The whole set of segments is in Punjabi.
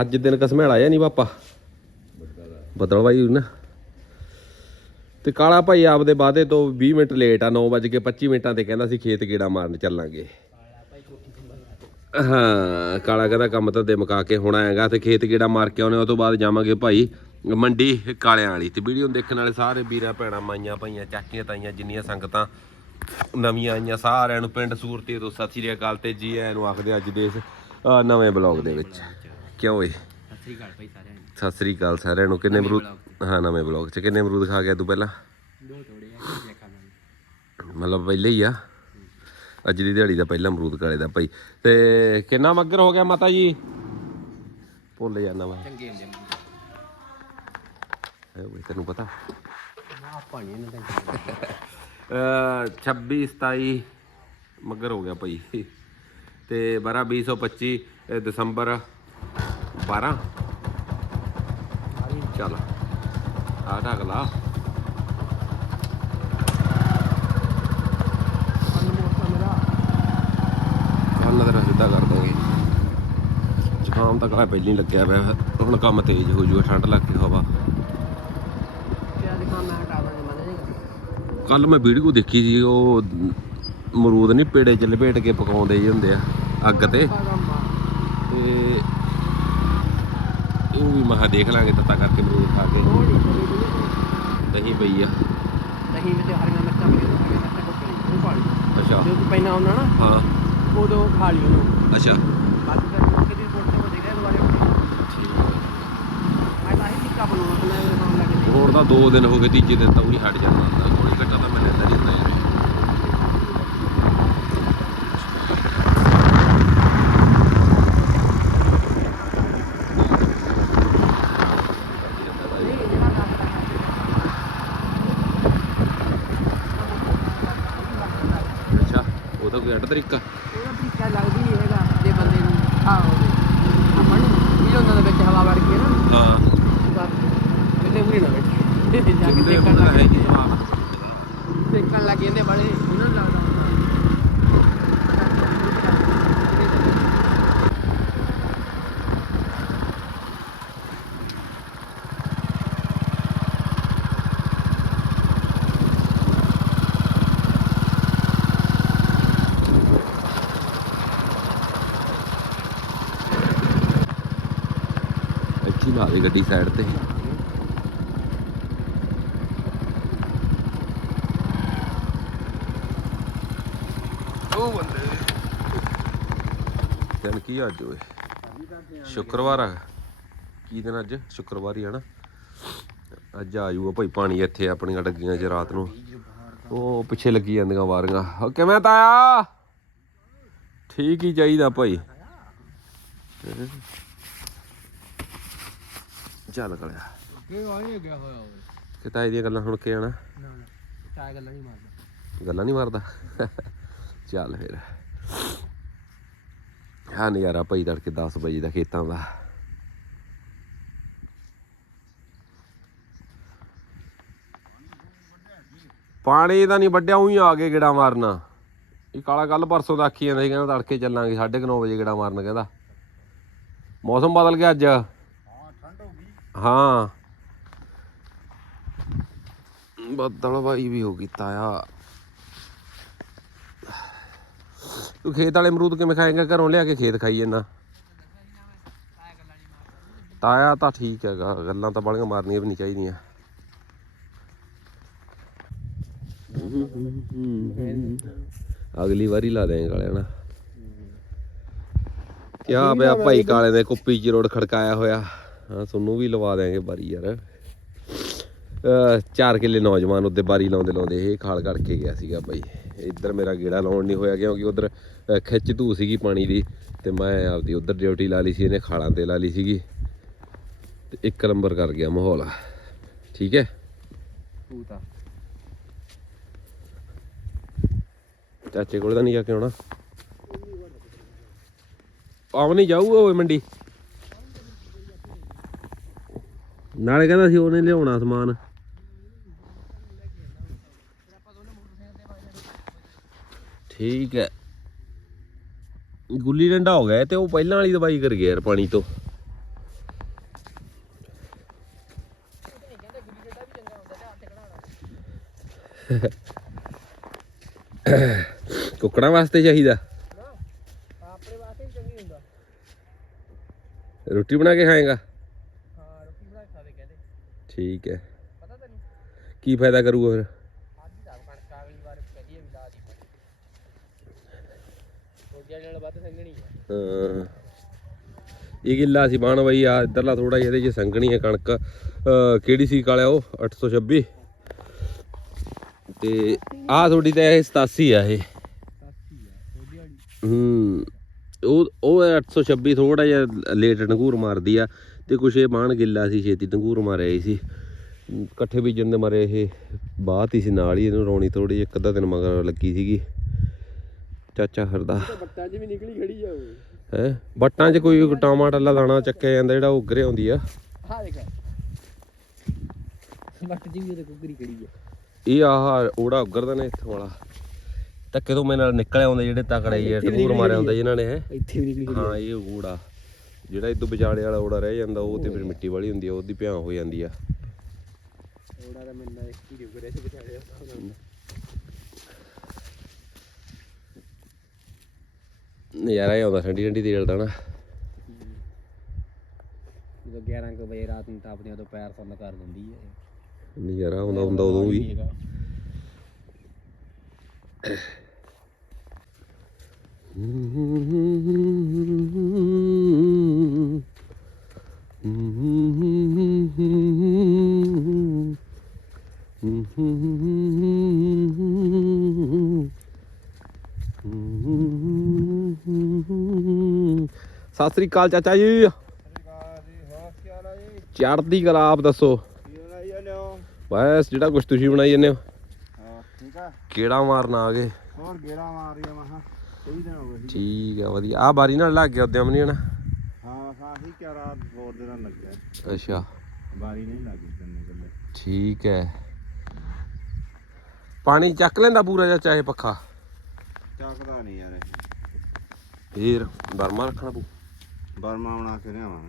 ਅੱਜ ਦਿਨ ਕਸਮੇਲ ਆਇਆ ਨਹੀਂ ਪਾਪਾ। ਬਦਲ ਭਾਈ ਨਾ। ਤੇ ਕਾਲਾ ਭਾਈ ਆਪਦੇ ਵਾਅਦੇ ਤੋਂ 20 ਮਿੰਟ ਲੇਟ ਆ 9:25 ਮਿੰਟਾਂ ਤੇ ਕਹਿੰਦਾ ਸੀ ਖੇਤ ਗੇੜਾ ਮਾਰਨ ਚੱਲਾਂਗੇ। ਹਾਂ, ਕਾਲਾ ਕਹਿੰਦਾ ਕੰਮ ਤਾਂ ਦੇ ਮੁਕਾ ਕੇ ਹੁਣ ਆਏਗਾ ਤੇ ਖੇਤ ਗੇੜਾ ਮਾਰ ਕੇ ਆਉਣੇ, ਉਹ ਤੋਂ ਬਾਅਦ ਜਾਵਾਂਗੇ ਭਾਈ ਮੰਡੀ ਕਾਲਿਆਂ ਵਾਲੀ ਤੇ ਵੀਡੀਓ ਦੇਖਣ ਵਾਲੇ ਸਾਰੇ ਵੀਰਾਂ, ਭੈਣਾਂ, ਮਾਈਆਂ, ਭਾਈਆਂ, ਚਾਚੀਆਂ, ਤਾਈਆਂ ਜਿੰਨੀਆਂ ਸੰਗਤਾਂ ਨਵੀਆਂ ਆਈਆਂ, ਸਾਰਿਆਂ ਨੂੰ ਪਿੰਡ ਸੂਰਤੀ ਤੋਂ ਸਤਿ ਸ੍ਰੀ ਅਕਾਲ ਤੇ ਜੀ ਆਇਆਂ ਨੂੰ ਆਖਦੇ ਅੱਜ ਦੇ ਇਸ ਨਵੇਂ ਬਲੌਗ ਦੇ ਵਿੱਚ। ਕਿਉਂ ਓਏ? ਸਤਿ ਸ੍ਰੀ ਅਕਾਲ ਭਾਈ ਸਾਰਿਆਂ ਨੂੰ। ਸਤਿ ਸ੍ਰੀ ਅਕਾਲ ਸਾਰਿਆਂ ਨੂੰ ਕਿੰਨੇ ਅਮਰੂਦ ਹਾਂ ਨਵੇਂ ਬਲੌਗ 'ਚ। ਕਿੰਨੇ ਅਮਰੂਦ ਖਾ ਗਿਆ ਤੂੰ ਪਹਿਲਾਂ? ਦੋ ਤੋੜੇ ਆ ਕੀ ਖਾਣਾ ਮਤਲਬ ਪਹਿਲੇ ਹੀ ਆ। ਅੱਜ ਦੀ ਦਿਹਾੜੀ ਦਾ ਪਹਿਲਾ ਅਮਰੂਦ ਕਾਲੇ ਦਾ ਭਾਈ। ਤੇ ਕਿੰਨਾ ਮੱਗਰ ਹੋ ਗਿਆ ਮਾਤਾ ਜੀ? ਭੁੱਲ ਜਾਣਾ ਮੈਂ। ਚੰਗੇ ਹੁੰਦੇ ਹੈ ਓਏ ਤੈਨੂੰ ਪਤਾ? ਆ ਪਾਣੀ ਇਹਨਾਂ ਦਾ ਅ 26 27 ਮੱਗਰ ਹੋ ਗਿਆ ਭਾਈ। ਤੇ 12 2025 ਇਹ ਦਸੰਬਰ। 12 ਚੱਲ, ਆ ਢਗਲਾ ਕੰਨ ਤੇਰਾ ਸਿੱਧਾ ਕਰ ਦਾਂਗੇ। ਜ਼ੁਕਾਮ ਤਾਂ ਕਾਲਾ ਪਹਿਲਾਂ ਹੀ ਲੱਗਿਆ ਪਿਆ। ਹੁਣ ਕੰਮ ਤੇਜ਼ ਹੋ ਜੂਗਾ, ਠੰਡ ਲੱਗ ਕੇ ਹਵਾ। ਕੱਲ ਮੈਂ ਵੀਡੀਓ ਦੇਖੀ ਸੀ, ਉਹ ਮਰੂਦ ਨਹੀਂ ਪੇੜੇ ਚ ਲਪੇਟ ਕੇ ਪਕਾਉਂਦੇ ਜੀ ਹੁੰਦੇ ਆ, ਅੱਗ ਤੇ। ਇਹ ਵੀ ਮਹਾ ਦੇਖ ਲਾਂਗੇ ਤਤਾ ਕਰਕੇ ਮਰੂਦ ਖਾ ਕੇ। ਦਹੀਂ ਪਈ ਆ। ਦਹੀਂ ਵਿੱਚ ਹਰੀਆਂ ਮਿਰਚਾਂ ਪਈਆਂ ਹਰੀਆਂ ਮਿਰਚਾਂ ਕੁੱਟ ਲਈ ਉਹ ਪਾ ਲਈ। ਅੱਛਾ। ਜਦੋਂ ਤੂੰ ਪੈਣਾ ਹੁੰਦਾ ਨਾ ਹਾਂ। ਉਦੋਂ ਖਾ ਲਈ ਉਹਨੂੰ। ਅੱਛਾ। ਬਾਅਦ ਫਿਰ ਕਿਤੇ ਰਿਪੋਰਟ ਤੇ ਉਹ ਦੇਖਿਆ ਦੁਬਾਰੇ ਮੈਂ ਤਾਂ ਇਹ ਟਿੱਕਾ ਬਣਾਉਣਾ ਉਹ ਹੋਰ ਤਾਂ 2 ਦਿਨ ਹੋ ਗਏ ਤੀਜੇ ਦਿਨ ਤਾਂ ਉਹੀ ਹਟ ਜਾਂਦਾ ਹੁੰਦਾ ਗੋਲੀ ਘੱਟਾ ਤਾਂ ਮੈਂ ਲੈਂਦਾ ਨਹੀਂ ਹੁੰਦਾ ਯਾਰ ਅੱਛਾ ਉਹ ਤਾਂ ਕੋਈ ਅੱਡ ਤਰੀਕਾ? ਉਹਦਾ ਤਰੀਕਾ ਲੱਗਦੀ ਨਹੀਂ ਹੈਗਾ ਜੇ ਬੰਦੇ ਨੂੰ ਖਾ ਹੋਵੇ। ਆਪਾਂ ਨੂੰ ਵੀ ਉਹਨਾਂ ਦੇ ਵਿੱਚ ਹਵਾ ਵੜ ਗਈ ਨਾ। ਹਾਂ। ਬਸ। ਕਿਤੇ ਵੀ ਨਾ ਬੈਠੇ। ਜਾ ਕੇ ਦੇਖਣ ਲੱਗ ਹੈ ਕਿ ਹਾਂ ਦੇਖਣ ਲੱਗ ਜਾਂਦੇ ਬੜੇ ਉਹਨਾਂ ਨੂੰ ਲੱਗਦਾ ਇੱਥੇ ਹੀ ਲਾ ਦੇ ਗੱਡੀ ਸਾਈਡ ਤੇ। ਉਹ ਬੰਦੇ ਦਿਨ ਕੀ ਅੱਜ ਓਏ? ਸ਼ੁੱਕਰਵਾਰ ਆ। ਕੀ ਦਿਨ ਅੱਜ? ਸ਼ੁੱਕਰਵਾਰ ਹੀ ਆ ਨਾ। ਅੱਜ ਆ ਭਾਈ ਪਾਣੀ ਇੱਥੇ ਆਪਣੀਆਂ ਡੱਗੀਆਂ 'ਚ ਰਾਤ ਨੂੰ। ਉਹ ਪਿੱਛੇ ਲੱਗੀ ਜਾਂਦੀਆਂ ਵਾਰੀਆਂ। ਉਹ ਕਿਵੇਂ ਤਾਇਆ? ਠੀਕ ਹੀ ਚਾਹੀਦਾ ਭਾਈ। ਚੱਲ ਕਲਿਆ। ਇਹ ਆ ਨਹੀਂ ਗਿਆ ਹੋਇਆ ਹੋਵੇ ਕਿਤਾ ਇਹਦੀਆਂ ਗੱਲਾਂ ਸੁਣ ਕੇ ਆਣਾ ਨਾ ਨਾ ਚਾਹ ਗੱਲਾਂ ਨਹੀਂ ਮਾਰਦਾ। ਗੱਲਾਂ ਨਹੀਂ ਮਾਰਦਾ। ਚੱਲ ਫਿਰ। ਹਾਂ ਨਜ਼ਾਰਾ ਭਾਈ ਤੜਕੇ 10 ਵਜੇ ਦਾ ਖੇਤਾਂ ਦਾ। ਪਾਣੀ ਦਾ ਨਹੀਂ ਵੱਡਿਆ ਉਹੀ ਆ ਕੇ ਗੇੜਾ ਮਾਰਨਾ। ਇਹ ਕਾਲਾ ਕੱਲ ਪਰਸੋਂ ਦਾ ਆਖੀ ਜਾਂਦਾ ਸੀ ਕਹਿੰਦਾ ਤੜਕੇ ਚੱਲਾਂਗੇ 9:30 ਵਜੇ ਗੇੜਾ ਮਾਰਨ ਕਹਿੰਦਾ। ਮੌਸਮ ਬਦਲ ਗਿਆ ਅੱਜ। ਹਾਂ। ਬੱਦਲ ਭਾਈ ਵੀ ਹੋ ਗਈ ਤਾਇਆ ਤੂੰ ਖੇਤ ਵਾਲੇ ਅਮਰੂਦ ਕਿਵੇਂ ਖਾਏਗਾ? ਘਰੋਂ ਲਿਆ ਕੇ ਖੇਤ ਖਾਈ ਜਾਂਦਾ। ਤਾਇਆ ਤਾਂ ਠੀਕ ਹੈਗਾ, ਗੱਲਾਂ ਤਾਂ ਬੜੀਆਂ ਮਾਰਨੀਆਂ ਵੀ ਨਹੀਂ ਚਾਹੀਦੀਆਂ। ਅਗਲੀ ਵਾਰੀ ਲਾ ਦੇਂਗੇ ਕਾਲੇ ਨਾ ਕਿਆ ਪਿਆ ਭਾਈ ਕਾਲੇ ਨੇ ਕੁੱਪੀ ਚ ਰੋਡ ਖੜਕਾਇਆ ਹੋਇਆ। ਹਾਂ ਤੁਹਾਨੂੰ ਵੀ ਲਵਾ ਦੇਂਗੇ ਬਾਰੀ ਯਾਰ। ਚਾਰ ਕਿੱਲੇ ਨੌਜਵਾਨ ਉੱਤੇ ਬਾਰੀ ਲਾਉਂਦੇ ਲਾਉਂਦੇ ਇਹ ਖਾਲ ਕਰਕੇ ਗਿਆ ਸੀਗਾ ਬਾਈ। ਇੱਧਰ ਮੇਰਾ ਗੇੜਾ ਲਾਉਣ ਨਹੀਂ ਹੋਇਆ ਕਿਉਂਕਿ ਉਧਰ ਖਿੱਚ ਧੂ ਸੀਗੀ ਪਾਣੀ ਦੀ ਤੇ ਮੈਂ ਆਪਦੀ ਉਧਰ ਡਿਊਟੀ ਲਾ ਲਈ ਸੀ ਇਹਨੇ ਖਾਲਾਂ ਤੇ ਲਾ ਲਈ ਸੀਗੀ। ਤੇ ਇੱਕ ਨੰਬਰ ਕਰ ਗਿਆ ਮਾਹੌਲ। ਠੀਕ ਹੈ? ਤੂੰ ਤਾਂ ਚਾਚੇ ਕੋਲ ਤਾਂ ਨਹੀਂ ਜਾ ਕੇ ਆਉਣਾ? ਆਉ ਨਹੀਂ ਜਾਊਗਾ ਓਏ ਮੰਡੀ? ਨਾਲੇ ਕਹਿੰਦਾ ਸੀ ਉਹਨੇ ਲਿਆਉਣਾ ਸਮਾਨ। ਠੀਕ ਹੈ। ਗੁੱਲੀ ਡੰਡਾ ਹੋ ਗਿਆ ਤੇ ਉਹ ਪਹਿਲਾਂ ਵਾਲੀ ਦਵਾਈ ਕਰ ਗਿਆ ਯਾਰ ਪਾਣੀ ਤੋਂ। ਕੁੱਕੜਾਂ ਵਾਸਤੇ ਚਾਹੀਦਾ। ਰੋਟੀ ਬਣਾ ਕੇ ਖਾਏਗਾ। ਠੀਕ ਹੈ। ਪਤਾ ਤੈਨੂੰ? ਕੀ ਫਾਇਦਾ ਕਰੂਗਾ ਫਿਰ? ਅੱਜ ਹੀ ਦੱਸ ਕਣਕ ਅਗਲੀ ਵਾਰ ਕਹਦੀ ਵੀ ਲਾ ਦੀ। ਨਾਲ ਵੱਧ ਸੰਗਣੀ ਹਾਂ। ਇਹ ਗਿੱਲਾ ਸੀ ਬਾਣ ਬਈ ਆ ਇਧਰਲਾ ਥੋੜਾ ਜਿਹਾ ਇਹਦੇ ਚ ਸੰਘਣੀ ਹੈ ਕਣਕ। ਕਿਹੜੀ ਸੀ ਕਾਲਿਆ ਉਹ? 826 ਤੇ ਆ ਤੁਹਾਡੀ ਤਾਂ ਇਹ 87 ਆ ਇਹ। ਹੂੰ। ਉਹ ਉਹ 826 ਥੋੜਾ ਜਿਹਾ ਲੇਟ ਡੰਗੂਰ ਮਾਰਦੀ ਆ। ਤੇ ਕੁਛ ਇਹ ਬਾਣ ਗਿੱਲਾ ਸੀ ਛੇਤੀ ਡੰਗੂਰ ਮਾਰਿਆ ਸੀ। ਇਕੱਠੇ ਬੀਜਣ ਦੇ ਮਾਰੇ ਇਹ ਬਾਤ ਹੀ ਸੀ ਨਾਲ ਹੀ ਇਹਨੂੰ ਰੌਣੀ ਥੋੜੀ ਇੱਕ ਅੱਧਾ ਦਿਨ ਮਗਰ ਲੱਗੀ ਸੀਗੀ। ਚਾਚਾ ਫਿਰਦਾ ਤਾਂ ਬੱਟਾਂ 'ਚ ਵੀ ਨਿਕਲੀ ਖੜੀ ਆ ਉਹ। ਹੈ? ਬੱਟਾਂ 'ਚ ਕੋਈ ਟਮਾਟਰ ਵਾਲਾ ਦਾਣਾ ਚੱਕਿਆ ਜਾਂਦਾ ਜਿਹੜਾ ਉਗਰੇ ਆਉਂਦੀ ਆ। ਹਾਂ ਦੇਖ। ਬੱਟ ਜੀ ਵੀ ਉਹਦੇ ਕੁੱਕਰੀ ਖੜੀ ਆ। ਇਹ ਆਹ ਉਹੜਾ ਉਗਰਦਾ ਨੇ ਇੱਥੋਂ ਵਾਲਾ। ਧੱਕੇ ਤੋਂ ਮੇਰੇ ਨਾਲ ਨਿਕਲ ਆਉਂਦੇ ਜਿਹੜੇ ਤਕੜੇ ਜਿਹੇ ਟੰਗੂਰ ਮਾਰਿਆ ਹੁੰਦਾ ਜਿਨ੍ਹਾਂ ਨੇ ਹੈ? ਇੱਥੇ ਵੀ ਨਿਕਲੀ ਹਾਂ ਇਹ ਊੜਾ ਜਿਹੜਾ ਇਦੋਂ ਵਿਚਾਲੇ ਵਾਲਾ ਊੜਾ ਰਹਿ ਜਾਂਦਾ ਉਹ ਤੇ ਫਿਰ ਮਿੱਟੀ ਵਾਲੀ ਹੁੰਦੀ ਆ ਉਹਦੀ ਭਿਆਂ ਹੋ ਜਾਂਦੀ ਆ। ਮੈਨੂੰ ਇੱਕ ਹੀ ਸੀ ਨਜ਼ਾਰਾ ਹੀ ਆਉਂਦਾ ਠੰਡੀ ਠੰਡੀ ਤੇਲ ਦਾ ਨਾ। ਜਦੋਂ 11 ਕੁ ਵਜੇ ਰਾਤ ਨੂੰ ਉਦੋਂ ਪੈਰ ਸੁੰਨ ਕਰ ਦਿੰਦੀ ਹੈ ਨਜ਼ਾਰਾ ਆਉਂਦਾ ਹੁੰਦਾ ਉਦੋਂ ਵੀ। ਸਤਿ ਸ੍ਰੀ ਅਕਾਲ ਚਾਚਾ ਜੀ। ਚੜ੍ਹਦੀ ਕਲਾ ਆਪ ਦੱਸੋ। ਬਸ ਜਿਹੜਾ ਕੁਝ ਤੁਸੀਂ ਬਣਾਈ ਜਾਂਦੇ ਹੋ। ਠੀਕ ਆ ਕਿਹੜਾ ਮਾਰਨ ਆ ਗਏ। ਹੋਰ ਗੇੜਾ ਮਾਰੀ ਆ ਮਹਾ ਕਈ ਦਿਨ ਹੋ ਗਏ ਸੀ ਠੀਕ ਆ ਵਧੀਆ। ਆ ਬਾਰੀ ਨਾਲ ਲੱਗ ਗਿਆ ਉਦਮ ਨਹੀਂ ਹਨਾ ਹਾਂ ਹਾਂ ਹੀ ਕਿਆ ਰਾਤ ਹੋਰ ਦਿਨ ਲੱਗਿਆ ਅੱਛਾ। ਬਾਰੀ ਨਹੀਂ ਲੱਗੀ ਤੈਨੂੰ ਠੀਕ ਹੈ। ਪਾਣੀ ਚੱਕ ਲੈਂਦਾ ਪੂਰਾ ਜਾਂ ਚਾਹੇ ਪੱਖਾ? ਚੱਕਦਾ ਨਹੀਂ ਯਾਰ ਇਹ। ਫੇਰ ਬਰਮਾ ਰੱਖਣਾ ਪੂ ਬਰਮਾ ਬਣਾ ਕੇ ਲਿਆਵਾਂ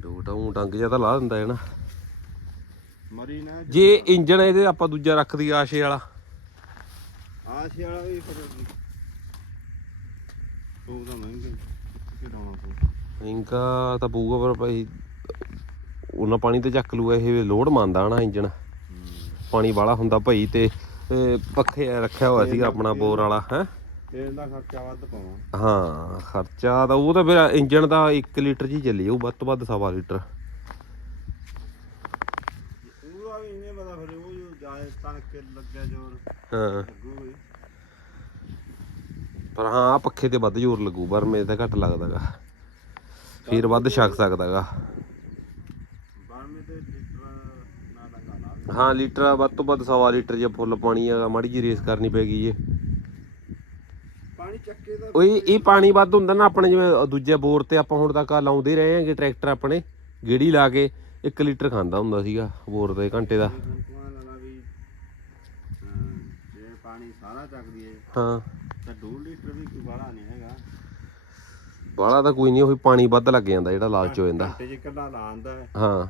ਡੋਟਾ ਉਹ ਡੰਗ ਜਿਹਾ ਤਾਂ ਲਾ ਦਿੰਦਾ ਹੈ ਨਾ ਮਰੀ ਨਾ ਜੇ ਇੰਜਣ ਇਹਦੇ ਆਪਾਂ ਦੂਜਾ ਰੱਖ ਦੀ ਆਸ਼ੇ ਵਾਲਾ। ਆਸ਼ੀ ਵਾਲਾ ਵੀ ਫਿਰ ਤੂੰ ਤਾਂ ਮਹਿੰਗੇ ਕਿਹੜਾ ਮਹਿੰਗਾ ਤਾਂ ਪਊਗਾ ਪਰ ਭਾਈ ਉਹਨਾਂ ਪਾਣੀ ਤੇ ਚੱਕ ਲੂਗਾ ਇਹ ਲੋਡ ਮੰਨਦਾ ਨਾ ਇੰਜਣ। ਪਾਣੀ ਵਾਲਾ ਹੁੰਦਾ ਭਾਈ ਤੇ ਪੱਖੇ ਰੱਖਿਆ ਹੋਇਆ ਸੀਗਾ ਆਪਣਾ ਬੋਰ ਵਾਲਾ ਹੈ? ਤੇਲ ਦਾ ਖਰਚਾ ਵੱਧ ਪਾਵਾਂ। ਹਾਂ ਖਰਚਾ ਤਾਂ ਉਹ ਤਾਂ ਫਿਰ ਇੰਜਣ ਦਾ 1 ਲੀਟਰ ਜੀ ਚੱਲੀ ਉਹ ਵੱਧ ਤੋਂ ਵੱਧ ਸਵਾ ਲੀਟਰ। ਉਹਦਾ ਵੀ ਇਹਨੇ ਪਤਾ ਫਿਰ ਉਹ ਜੋ ਜਾਏ ਤਣਕ ਕੇ ਲੱਗਿਆ ਜੋਰ। ਹਾਂ। ਲੱਗੂ ਵੀ ਪਰ ਹਾਂ ਆਹ ਪੱਖੇ ਤੇ ਵੱਧ ਜ਼ੋਰ ਲੱਗੂ ਪਰ ਮੇਰੇ ਤਾਂ ਘੱਟ ਲੱਗਦਾਗਾ। ਫਿਰ ਵੱਧ ਛਕ ਸਕਦਾਗਾ। ਬਰਮੇ ਤੇ ਲੀਟਰ ਨਾ ਲਗਾ ਨਾ ਹਾਂ ਲੀਟਰ ਵੱਧ ਤੋਂ ਵੱਧ ਸਵਾ ਲੀਟਰ ਜੇ ਫੁੱਲ ਪਾਣੀ ਆ ਮਾੜੀ ਜੀ ਰੇਸ ਕਰਨੀ ਪੈਗੀ ਜੇ। ਪਾਣੀ ਚੱਕੇ ਦਾ ਉਹ ਇਹ ਪਾਣੀ ਵੱਧ ਹੁੰਦਾ ਨਾ ਆਪਣੇ ਜਿਵੇਂ ਦੂਜੇ ਬੋਰ ਤੇ ਆਪਾਂ ਹੁਣ ਤੱਕ ਲਾਉਂਦੇ ਰਹੇ ਆਂਗੇ ਟਰੈਕਟਰ ਆਪਣੇ ਗੇੜੀ ਲਾ ਕੇ 1 ਲੀਟਰ ਖਾਂਦਾ ਹੁੰਦਾ ਸੀਗਾ ਬੋਰ ਦੇ ਘੰਟੇ ਦਾ। ਪਾਣੀ ਸਾਰਾ ਚੱਕਦੀ ਏ ਹਾਂ। ਤਾਂ 2 ਲੀਟਰ ਵੀ ਕੋਈ ਬਾਹਲਾ ਨਹੀਂ ਹੈਗਾ। ਬਾਹਲਾ ਤਾਂ ਕੋਈ ਨਹੀਂ ਉਹ ਪਾਣੀ ਵੱਧ ਲੱਗ ਜਾਂਦਾ ਜਿਹੜਾ ਲਾਲਚ ਹੋ ਜਾਂਦਾ। ਹੈ। ਹਾਂ।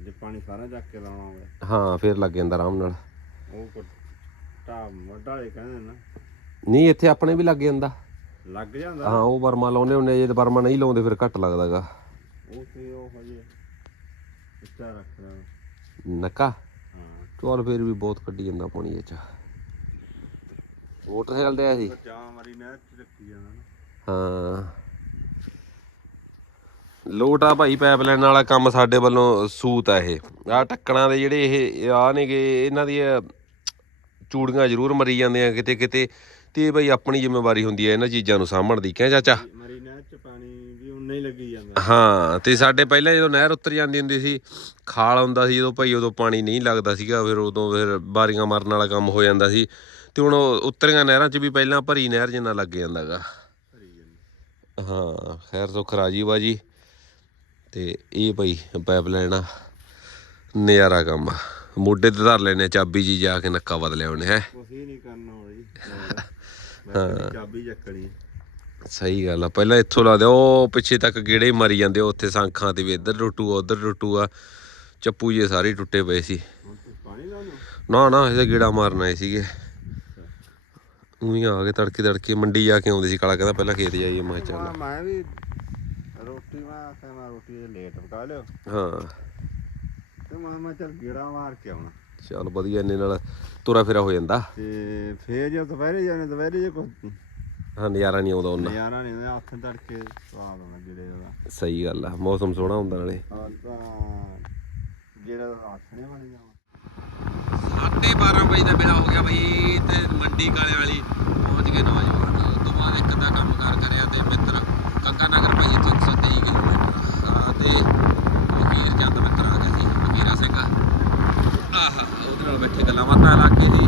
ਜੇ ਪਾਣੀ ਸਾਰਾ ਚੱਕ ਕੇ ਲਾਉਣਾ ਹੋਵੇ। ਹਾਂ ਫਿਰ ਲੱਗ ਜਾਂਦਾ ਆਰਾਮ ਨਾਲ। ਉਹ ਕੋ ਟਾ ਵੱਡਾ ਵਾਲੇ ਕਹਿੰਦੇ ਨਾ। ਨਹੀਂ ਇੱਥੇ ਆਪਣੇ ਵੀ ਲੱਗ ਜਾਂਦਾ। ਲੱਗ ਜਾਂਦਾ। ਹਾਂ ਉਹ ਵਰਮਾ ਲਾਉਂਦੇ ਹੁੰਦੇ ਜੇ ਵਰਮਾ ਨਹੀਂ ਲਾਉਂਦੇ ਫਿਰ ਘੱਟ ਲੱਗਦਾਗਾ। ਉਹ ਤੇ ਉਹ ਹਜੇ ਇੱਟਾ ਰੱਖਦਾ ਨੱਕਾ? ਹਾਂ। ਚੋਲ ਫਿਰ ਵੀ ਬਹੁਤ ਕੱਢੀ ਜਾਂਦਾ ਪਾਣੀ ਵਿੱਚ ਮੋਟਰਸਾਈਕਲ ਤੇ ਆਇਆ ਸੀ? ਜਾ ਮਰੀ ਨਹਿਰ ਚ ਰੱਖੀ ਜਾਂਦਾ ਨਾ। ਹਾਂ। ਲੋਟ ਭਾਈ ਪਾਈਪਲਾਈਨ ਵਾਲਾ ਕੰਮ ਸਾਡੇ ਵੱਲੋਂ ਸੂਤ ਆ ਇਹ। ਆ ਟੱਕਣਾ ਦੇ ਜਿਹੜੇ ਇਹ ਆ ਨੇਗੇ ਇਹਨਾਂ ਦੀ ਚੂੜੀਆਂ ਜ਼ਰੂਰ ਮਰੀ ਜਾਂਦੀਆਂ ਕਿਤੇ ਕਿਤੇ ਤੇ ਭਾਈ ਆਪਣੀ ਜ਼ਿੰਮੇਵਾਰੀ ਹੁੰਦੀ ਹੈ ਇਹਨਾਂ ਚੀਜ਼ਾਂ ਨੂੰ ਸਾਂਭਣ ਦੀ। ਕਿਹ ਚਾਚਾ? ਮਰੀ ਨਹਿਰ ਚ ਪਾਣੀ ਵੀ ਉਨਾ ਹੀ ਲੱਗੀ ਜਾਂਦਾ। ਹਾਂ ਤੇ ਸਾਡੇ ਪਹਿਲਾਂ ਜਦੋਂ ਨਹਿਰ ਉੱਤਰ ਜਾਂਦੀ ਹੁੰਦੀ ਸੀ ਖਾਲ ਹੁੰਦਾ ਸੀ ਜਦੋਂ ਭਾਈ ਉਦੋਂ ਪਾਣੀ ਨਹੀਂ ਲੱਗਦਾ ਸੀਗਾ ਫਿਰ ਉਦੋਂ ਫਿਰ ਬਾਰੀਆਂ ਮਾਰਨ ਵਾਲਾ ਕੰਮ ਹੋ ਜਾਂਦਾ ਸੀ। ਤੇ ਹੁਣ ਉੱਤਰੀਆਂ ਨਹਿਰਾਂ 'ਚ ਵੀ ਪਹਿਲਾਂ ਭਰੀ ਨਹਿਰ ਜਿੰਨਾ ਲੱਗ ਜਾਂਦਾਗਾ। ਹਾਂ ਖੈਰ ਸੁੱਖ ਰਾਜੀ ਬਾਜੀ। ਤੇ ਇਹ ਭਾਈ ਪਾਈਪਲਾਈਨ ਆ ਨਜ਼ਾਰਾ ਕੰਮ ਆ। ਮੋਢੇ ਤੇ ਧਰ ਲੈਨੇ ਚਾਬੀ ਜੀ ਜਾ ਕੇ ਨੱਕਾ ਬਦਲਿਆ ਉਹਨੇ ਹੈ। ਹੀ ਨਹੀਂ ਕਰਨਾ ਹੋਈ ਮੈਂ ਚਾਬੀ ਚੱਕਣੀ ਸਹੀ ਗੱਲ ਆ ਪਹਿਲਾਂ ਇੱਥੋਂ ਲਾ ਦਿਓ ਉਹ ਪਿੱਛੇ ਤੱਕ ਗੇੜੇ ਹੀ ਮਾਰੀ ਜਾਂਦੇ ਉੱਥੇ ਸੰਖਾਂ ਤੇ ਵੀ ਇੱਧਰ ਟੁੱਟੂਆ ਉੱਧਰ ਟੁੱਟੂਆ ਚੱਪੂ ਜੇ ਸਾਰੇ ਟੁੱਟੇ ਪਏ ਸੀ। ਨਾ ਨਾ ਇਹਦਾ ਗੇੜਾ ਮਾਰਨ ਆਏ ਸੀਗੇ। ਉਹੀ ਆ ਗਏ ਤੜਕੇ ਤੜਕੇ ਮੰਡੀ ਜਾ ਕੇ ਆਉਂਦੇ ਸੀ ਕਾਲਾ ਕਹਿੰਦਾ ਪਹਿਲਾਂ ਖੇਤ ਜਾਈਏ ਮੈਂ ਕਿਹਾ ਚੱਲ। ਮੈਂ ਵੀ ਰੋਟੀ ਮੈਂ ਮੈਂ ਰੋਟੀ ਲੇਟ ਪਕਾ ਲਿਓ। ਹਾਂ। ਤੇ ਮੈਂ ਮੈਂ ਚੱਲ ਗੇੜਾ ਮਾਰ ਕੇ ਆਉਣਾ। ਚੱਲ ਵਧੀਆ ਇੰਨੇ ਨਾਲ ਤੁਰਾ ਫਿਰਾ ਹੋ ਜਾਂਦਾ। ਤੇ ਫੇਰ ਜੇ ਦੁਪਹਿਰੇ ਜਾਣੇ ਦੁਪਹਿਰੇ ਜੇ ਕੋਈ ਹਾਂ ਨਜ਼ਾਰਾ ਨਹੀਂ ਆਉਂਦਾ ਉਹਨਾਂ। ਨਜ਼ਾਰਾ ਨਹੀਂ ਆਉਂਦਾ ਹੱਥ ਤੜਕੇ ਸਵਾਦ ਆਉਣਾ ਜਿਹੜੇ ਦਾ। ਸਹੀ ਗੱਲ ਆ ਮੌਸਮ ਸੋਹਣਾ ਹੁੰਦਾ ਨਾਲੇ। ਤਾਂ ਜਿਹੜਾ ਆਥਣੇ ਬਣ ਜਾਵਾ ਸਾਢੇ 12 ਵਜੇ ਦਾ ਵੇਲਾ ਹੋ ਗਿਆ ਬਈ ਤੇ ਮੰਡੀ ਕਾਲੇ ਵਾਲੀ ਪਹੁੰਚ ਗਏ ਨੌਜਵਾਨ। ਉਸ ਤੋਂ ਬਾਅਦ ਇੱਕ ਦਾ ਕੰਮ ਕਾਰ ਕਰਿਆ ਤੇ ਮਿੱਤਰ ਕੰਗਾ ਨਗਰ ਭਾਈ ਇੱਥੇ 123 ਕਿਲੋਮੀਟਰ ਆ ਤੇ ਵਕੀਰ ਚੰਦ ਮਿੱਤਰ ਆ ਗਿਆ ਸੀ ਵਕੀਰਾ ਸਿੰਘ ਆਹ ਉਹਦੇ ਨਾਲ ਬੈਠੇ ਗੱਲਾਂ ਬਾਤਾਂ ਲਾ ਕੇ ਸੀ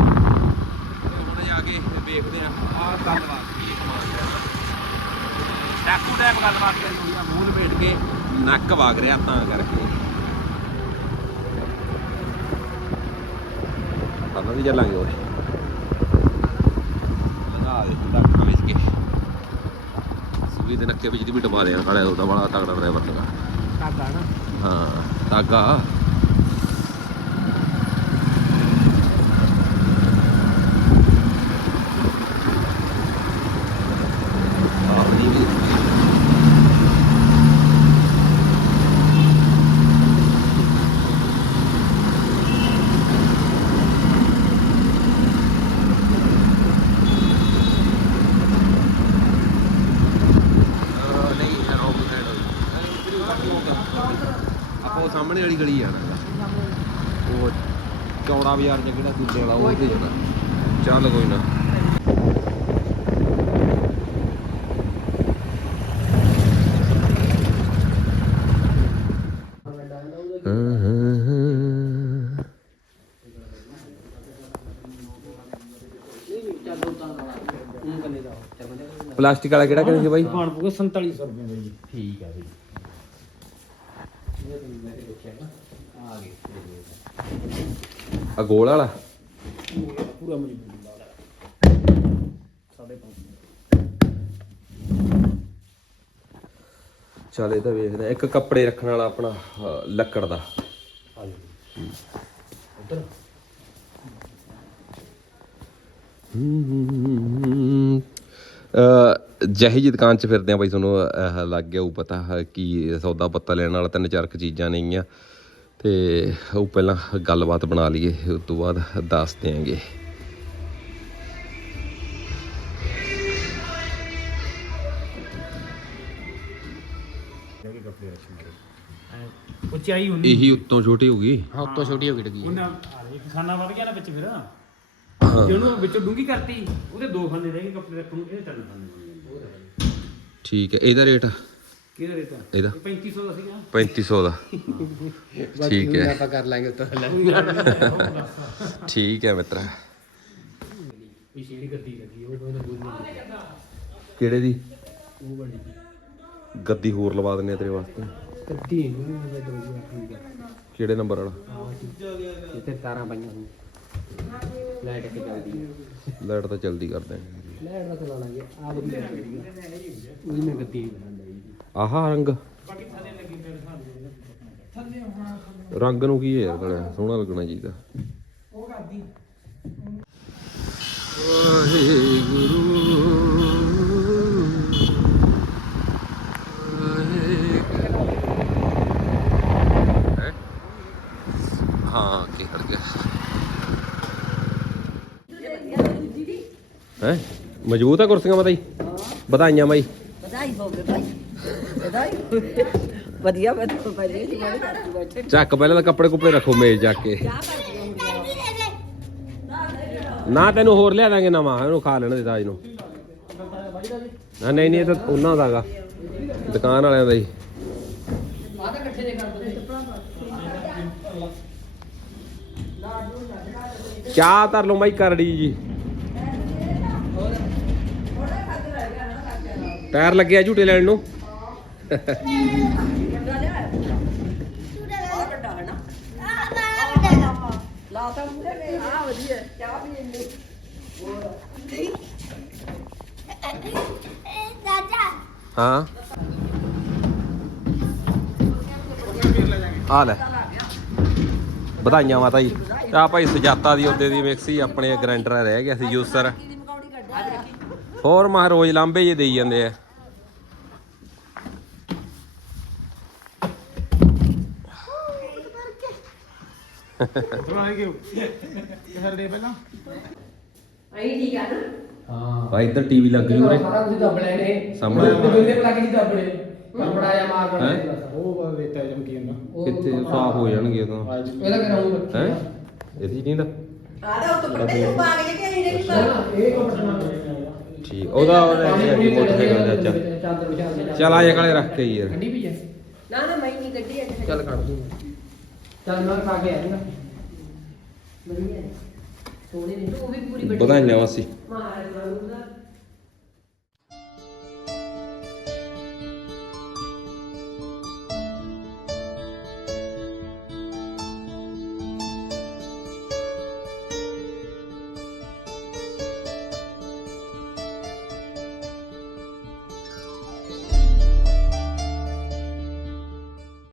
ਤੇ ਹੁਣ ਜਾ ਕੇ ਵੇਖਦੇ ਆ ਆਹ ਗੱਲਬਾਤ ਕੀ ਕਮਾਲ ਹੈ ਡਾਕੂ ਡੈਮ ਗੱਲਬਾਤ ਕਰੀ ਹੋਈ ਆ ਮੂੰਹ ਲਪੇਟ ਕੇ ਨੱਕ ਵਗ ਰਿਹਾ ਤਾਂ ਕਰਕੇ। ਸਾਨੂੰ ਵੀ ਚੱਲਾਂਗੇ ਓਏ ਲੰਗਾ ਦੇ ਡਾਕਟਰ ਵਿੱਚ ਕੇ ਸੂਈ ਦੇ ਨੱਕੇ ਵਿੱਚ ਦੀ ਵੀ ਟਪਾ ਦੇਣਾ ਖੜਾ ਉਹਦਾ ਬੜਾ ਤਗੜਾ ਡਰਾਈਵਰ ਲਗਾ ਕਾਗਾ ਨਾ। ਹਾਂ ਤਾਗਾ ਆਪਣੀ ਵੀ ਅਹ ਨਹੀਂ ਰੋਂਗ ਸਾਈਡ ਆਪਾਂ ਉਹ ਸਾਹਮਣੇ ਵਾਲੀ ਗਲੀ ਜਾਣਾ ਉਹ ਚੌੜਾ ਬਾਜ਼ਾਰ ਚ ਕਿਹੜਾ ਦੂਜੇ ਵਾਲਾ ਉਹ ਤੇ ਜਾਣਾ ਚੱਲ ਕੋਈ ਨਾ। ਪਲਾਸਟਿਕ ਵਾਲਾ ਕਿਹੜਾ ਸੀ ਬਾਈ? ਬਣ ਪੂਗਾ 4700 ਰੁਪਏ ਦਾ ਜੀ। ਠੀਕ ਆ ਬਈ ਇਹ ਤੁਸੀਂ ਮੈਂ ਦੇਖਿਆ ਨਾ ਆ ਗੋਲ ਵਾਲਾ? ਪੂਰਾ ਮਜ਼ਬੂਤ ਵਾਲਾ ਸਾਡੇ ਚੱਲ ਇਹ ਤਾਂ ਵੇਖਦੇ। ਇੱਕ ਕੱਪੜੇ ਰੱਖਣ ਵਾਲਾ ਆਪਣਾ ਲੱਕੜ ਦਾ। ਉਧਰ? ਅ ਜਿਹੀ ਜੀ ਦੁਕਾਨ 'ਚ ਫਿਰਦੇ ਆ ਬਾਈ ਤੁਹਾਨੂੰ ਲੱਗ ਗਿਆ ਉਹ ਪਤਾ ਹੈ ਕਿ ਸੌਦਾ ਪੱਤਾ ਲੈਣ ਵਾਲਾ ਤਿੰਨ ਚਾਰ ਕੁ ਚੀਜ਼ਾਂ ਨੇਗੀਆਂ ਤੇ ਉਹ ਪਹਿਲਾਂ ਗੱਲਬਾਤ ਬਣਾ ਲਈਏ ਉਸ ਤੋਂ ਬਾਅਦ ਦੱਸ ਦਿਆਂਗੇ। ਉਚਾਈ ਉਨੀ। ਇਹੀ ਉੱਤੋਂ ਛੋਟੀ ਹੋ ਗਈ ਹਾਂ ਉੱਤੋਂ ਛੋਟੀ ਹੋ ਗਈ ਡਗੀ। ਉਹਨਾਂ ਇੱਕ ਖਾਨਾ ਵੱਧ ਗਿਆ ਨਾ ਵਿੱਚ ਫਿਰ। ਹਾਂ। ਜੇ ਉਹਨੂੰ ਵਿੱਚੋਂ ਡੂੰਗੀ ਕਰਤੀ ਉਹਦੇ ਦੋ ਖਾਨੇ ਰਹਿ ਗਏ ਕੱਪੜੇ ਰੱਖਣ ਨੂੰ ਇਹ ਤਿੰਨ ਖਾਨੇ ਬਣ ਗਏ। ਠੀਕ ਹੈ ਇਹਦਾ ਰੇਟ? ਕਿਹਦਾ ਰੇਟ ਆ? ਇਹਦਾ। ਇਹ 3500 ਦਾ ਸੀਗਾ। 3500 ਦਾ। ਠੀਕ ਹੈ। ਆਪਾਂ ਕਰ ਲਾਂਗੇ ਉੱਤੋਂ। ਠੀਕ ਹੈ ਮਿੱਤਰਾ। ਵੀ ਸ਼ੇੜੀ ਗੱਡੀ ਲੱਗੀ ਉਹ ਉਹਨੇ ਬੋਲੀ ਕਿਹੜੇ ਦੀ? ਉਹ ਬੜੀ ਗੱਦੀ ਹੋਰ ਲਵਾ ਦਿੰਨੇ ਆ ਤੇਰੇ ਵਾਸਤੇ। ਕੱਤੀ ਨੂੰ ਮੈਂ ਦੋ ਜੀ ਕਿਹੜੇ ਨੰਬਰ ਵਾਲਾ? ਇੱਥੇ ਤਾਰਾਂ ਪਾਈਆਂ ਹੋਈਆਂ। ਲਾਈਟ ਤਾਂ ਜਲਦੀ ਕਰ ਦਾਂਗੇ ਲਾਈਟ ਦਾ ਚਲਾ ਲਾਂਗੇ ਆ ਵਧੀਆ ਚੱਲਦੀ ਹੈ ਉਹਦੀ ਮੈਂ ਗੱਤੀ ਨਹੀਂ ਬਣਾਉਂਦਾ ਜੀ। ਆਹਾ ਰੰਗ। ਰੰਗ ਨੂੰ ਕੀ ਹੈ ਯਾਰ ਗਲਿਆ ਸੋਹਣਾ ਲੱਗਣਾ ਚਾਹੀਦਾ ਹੈਂ? ਹਾਂ ਕੀ ਹਟ ਗਿਆ ਹੈ? ਮਜ਼ਬੂਤ ਆ ਕੁਰਸੀਆਂ ਬਤਾਈ ਵਧਾਈਆਂ ਬਾਈ ਵਧਾਈ ਹੋਵੇ ਭਾਈ। ਵਧਾਈ। ਹੋਵੇ। ਵਧੀਆ ਹੀ ਬੜੀ ਬੈਠੇ। ਚੱਕ ਪਹਿਲਾਂ ਤਾਂ ਕੱਪੜੇ ਕੁੱਪੜੇ ਰੱਖੋ ਮੇਜ਼ ਜਾ ਕੇ। ਨਾ ਤੈਨੂੰ ਹੋਰ ਲਿਆ ਦਾਂਗੇ ਨਵਾਂ ਇਹਨੂੰ ਖਾ ਲੈਣ ਦੇ ਤਾਜ ਨੂੰ। ਨਾ ਨਹੀਂ ਨਹੀਂ ਇਹ ਤਾਂ ਉਹਨਾਂ ਦਾਗਾ ਦੁਕਾਨ ਵਾਲਿਆਂ ਦਾ ਹੀ। ਚਾਹ ਧਰ ਲਓ ਬਾਈ ਕਰੜੀ ਜੀ। ਟਾਇਰ ਲੱਗਿਆ ਝੂਟੇ ਲੈਣ ਨੂੰ। ਹਾਂ। ਵਧੀਆ ਚਾਹ ਵੀ ਇੰਨੀ ਆ ਲੈ। ਵਧਾਈਆਂ ਮਾਤਾ ਜੀ। ਤਾਂ ਭਾਈ ਸਜਾਤਾ ਦੀ ਉਹਦੇ ਦੀ ਮਿਕਸੀ ਆਪਣੇ ਗ੍ਰਾਈਂਡਰ ਰਹਿ ਗਿਆ ਸੀ ਯੂਸਰ ਹੋਰ ਮਾ ਰੋਜ਼ ਲਾਂਬੇ ਜੇ ਦੇਈ ਜਾਂਦੇ ਆ। ਠੀਕ ਆ ਨਾ? ਭਾਈ ਇੱਧਰ ਟੀਵੀ ਲੱਗ ਗਈ ਉਰੇ। ਸਾਰਾ ਕੁਝ ਸਾਹਮਣੇ। ਦੋਨੇ ਲੱਗ ਜੀ ਦੱਬ ਲੈ ਬੜਾਇਆ ਮਾਰ ਬੜਾ ਹੈਂ? ਉਹ ਵੇਤਾ ਜਮ ਕੀ ਹੁੰਦਾ? ਕਿੱਥੇ ਸਾਫ਼ ਹੋ ਜਾਣਗੇ ਉਹ ਤਾਂ ਇਹਦਾ ਕਰਾਉਂ ਹੈ? ਇਹਦੀ ਨਹੀਂ ਦਾ ਆ ਰਿਹਾ ਉਹ ਤੋਂ ਵੱਡੇ ਨੂੰ ਪਾ ਕੇ ਨਾ ਇਹ ਕੋ ਪਟਨਾ ਠੀਕ ਉਹਦਾ ਉਹਦਾ ਮੋਟਰਸਾਈਕਲ ਦਾ ਚਾਚਾ ਚਾਦਰ ਵਿਚਾਰ ਦੇ ਚਲ ਆ ਜਾ ਕਾਲੇ ਰੱਖ ਕੇ ਯਾਰ। ਠੰਡੀ ਵੀ ਹੈ। ਨਾ ਨਾ ਮੈਂ ਨਹੀਂ ਗੱਡੀ ਅੱਜ ਚੱਲ ਕੱਢ ਦੂੰ ਚੱਲ ਮੈਂ ਖਾ ਕੇ ਆਇਆ ਵਧੀਆ। ਹੈ। ਸੋਹਣੇ ਨੇ ਤੂੰ ਵੀ ਪੂਰੀ ਵੱਡੀ ਵਧਾਈਆਂ ਵਾਸੀ ਮਾਰ ਮਾਰੂਗਾ।